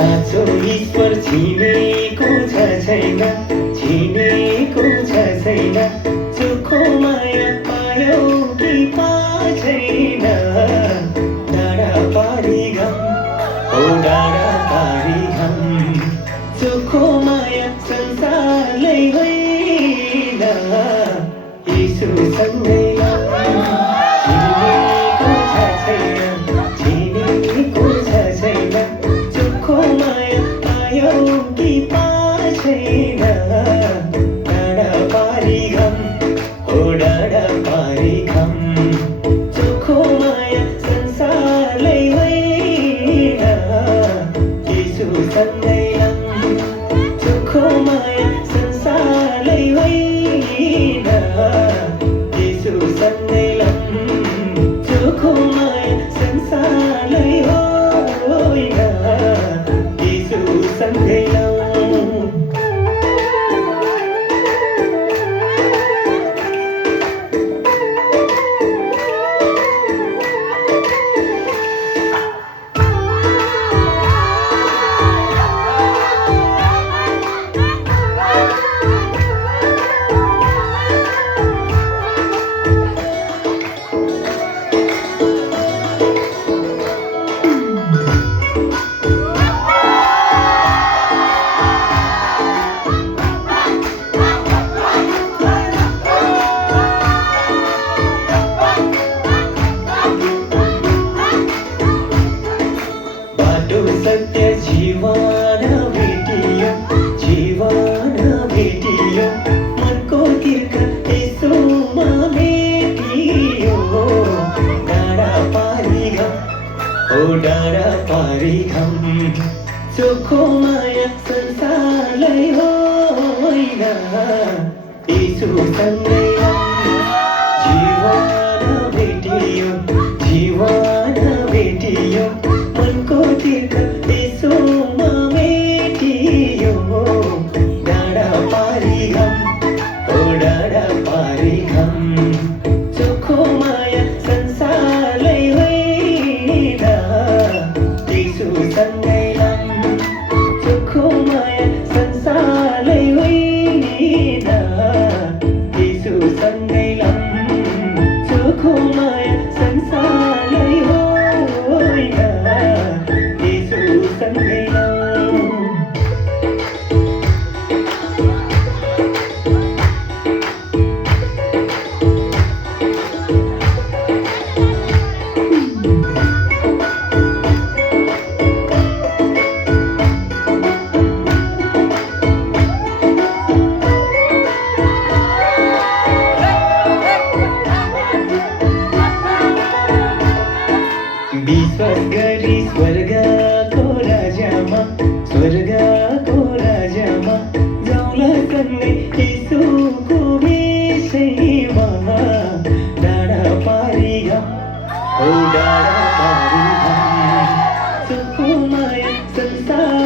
साँचो ईश्वर चिनेको छ छैन, चिनेको छ छैन, चोखो माया पायो कि छैन। डाँडा पारी घाम, ओ डाँडा पारी घाम, चोखो माया संसारलाई होइन। यीशुसँगै चिनेको छ छैन, चिनेको छ छैन, चोखो माया पायो कि छैन। डाँडा पारी घाम, ओ डाँडा पारी घाम, चोखो माया संसारलाई होइन। यीशुसँगै चोखो माया संसारलाई होइन। यीशुसँगै चोखो माया संसारलाई होइन। यीशुसँगै सत्य जीवन भेटियो, जीवन भेटियो, मनको तीर्थ यसोमा भेटियो। डाँडा पारी घाम, ओ डाँडा पारी घाम, चोखो माया संसारलाई होइन। यीशुसँगै जीवन भेटियो, जीवन भेटियो, मनको तीर्थ यसोमा भेटियो। डाँडा पारी घाम, ओ डाँडा पारी घाम, चोखो माया संसारलाई होइन। यीशुसँगै चोखो माया संसारलाई होइन। यीशुसँगै चोखो माया संसारलाई होइन। यीशुसँगै विश्वास गरी स्वर्गको राजामा, स्वर्गको राजामा जाउँला सँगै यीशुको विषयमा। डाँडा पारी घाम, ओ डाँडा पारी घाम, चोखो माया संसार